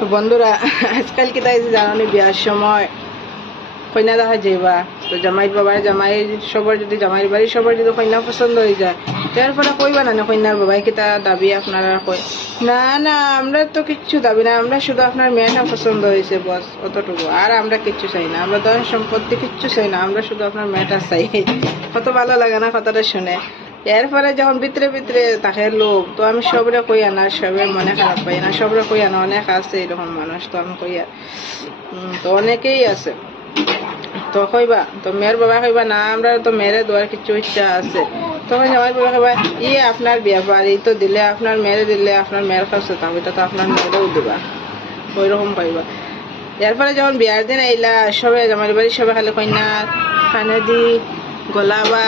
তো বন্ধুরা আজকাল কি তাই জানি বিয়ার সময় কইনা দেখা যাইবা তো জামাইর বাবার জামাই সবার যদি জামাইর বাড়ি সবার যদি কইনা পছন্দ হয়ে যায় তারপরে কইবা না কইনার বাবাই কি তা দাবি আপনারা কই না না আমরা তো কিচ্ছু দাবি না, আমরা শুধু আপনার মেয়েটা পছন্দ হয়েছে বস অতটুকু, আর আমরা কিচ্ছু চাই না, আমরা ধন সম্পত্তি কিচ্ছু চাই না, আমরা শুধু আপনার মেয়েটা চাই। কত ভালো লাগে না কথাটা শুনে। এরপরে যখন ভিতরে ভিতরে তাকে লোক তো আমি সবরে কই আনা, সবে মনে খারাপ পাই না, সবরে কই আনা, অনেক আছে এরকম মানুষ, তো আমি কই তো অনেকেই আছে। তো কইবা তো মেয়ের বাবা কইবা না আমরা তো মেয়েরে দেওয়ার কিছু ইচ্ছা আছে, তখন আমার বাবা কইবা আপনার ব্যাপার, এই তো দিলে আপনার মেয়েরে দিলে আপনার মেয়ের কাছে তো আমি তো আপনার মেয়েরেও দিবা, ওইরকম কইবা। এরপরে যখন বিয়ার দিন আইলা সবাই আমার বাড়ি সবাই খালি কইনা খানে দি গলা বা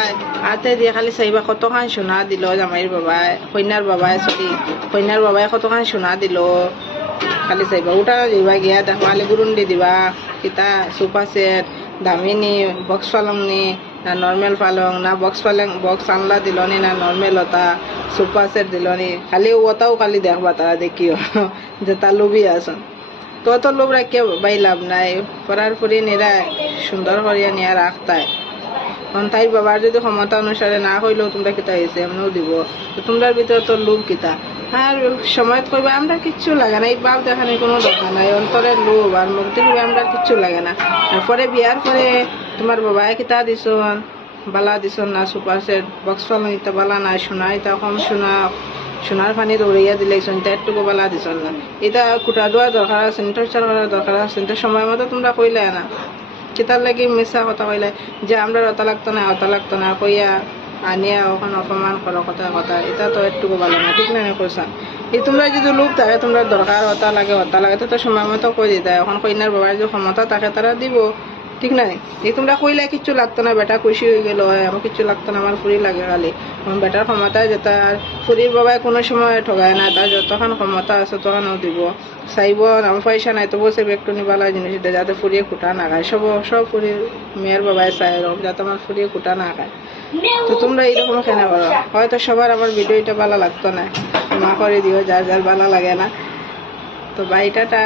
হাতে দিয়ে খালি চাইবা কতখান সোনা দিল জামাইর বাবাই, কইনার বাবাই সরি কইনার বাবাই কতখান সোনা দিল খালি চাইবা। উঠা দিবা গিয়া দেখবালি গুরুন্ডি দিবা কিতা সোফা সেট দামিনী বক্স পালং নি না নর্মেল পালং না বক্স আনলা দিলনি না নর্মেল ওটা সোফা সেট দিলনি, খালি ওটাও খালি দেখবা তারা দেখিও যে তা লোভি আসন। তো অত লোভ রাখিয়া বাই লাভ নাই, পড়ার পরে নিরা সুন্দর করিয়া নিয়ে রাখতায়। কারণ তাই বাবার যদি ক্ষমতা অনুসারে না হইলেও তোমরা কিতা হয়েছে এমনিও দিব, তো তোমরার ভিতরে তোর লোভ কিতা। আর সময় কইবা আমরা কিচ্ছু লাগে না, এই বাপ দেখানোর কোনো দরকার নাই, অন্তরের লোভ আর মুক্তি কইবা আমরা কিচ্ছু লাগে না। তারপরে বিয়ার পরে তোমার বাবাই কিতা দিছ বালা দিছ না সুপার সেট বক্স পালং ইতা বালা নাই, সোনা ইতা কম সোনা সোনার পানি দৌড়িয়া দিলেছেন তা একটুকু বালা দিছ না, এটা কুটা দেওয়ার দরকার আছে, টর্চার করার দরকার আছে, তো সময় মতো তোমরা কইলে না কিতার লাগি মিশা কথা কইলে যে আমরা অতা লাগতো না কইয়া আনিয়া ওখানে অপমান করো কথা কথা, এটা তো একটুকু ভালো না, ঠিক না কইসা। এই তোমরা যদি লোক থাকে তোমরা দরকার হতা লাগে তো সময় মতো কই দিতে, এখন কইনার বাবার যে ক্ষমতা থাকে তারা দিব, ঠিক না। এই তোমরা কইলে কিচ্ছু লাগতো না, বেটা খুশি হয়ে গেল আমার কিচ্ছু লাগতো না, আমার ফুরি লাগে খালি বেটার ক্ষমতায় যেটা ফুরির বাবাই কোনো সময় ঠগায় না, তার যতক্ষণ ক্ষমতা আছে তখনও দিব চাইব। আমার পয়সা নাই তবুও সে একটু নিবালা জিনিস এটা যাতে ফুরিয়ে কুটা না খায়, সব ফুরির মেয়ের বাবাই চাই হোক যাতে আমার ফুরিয়ে কুটা না খায়। তো তোমরা এইরকম কেন করো? হয়তো সবার আমার ভিডিওটা ভালো লাগতো না, মা করে দিও যার যার ভালো লাগে না। তো বাইটাটা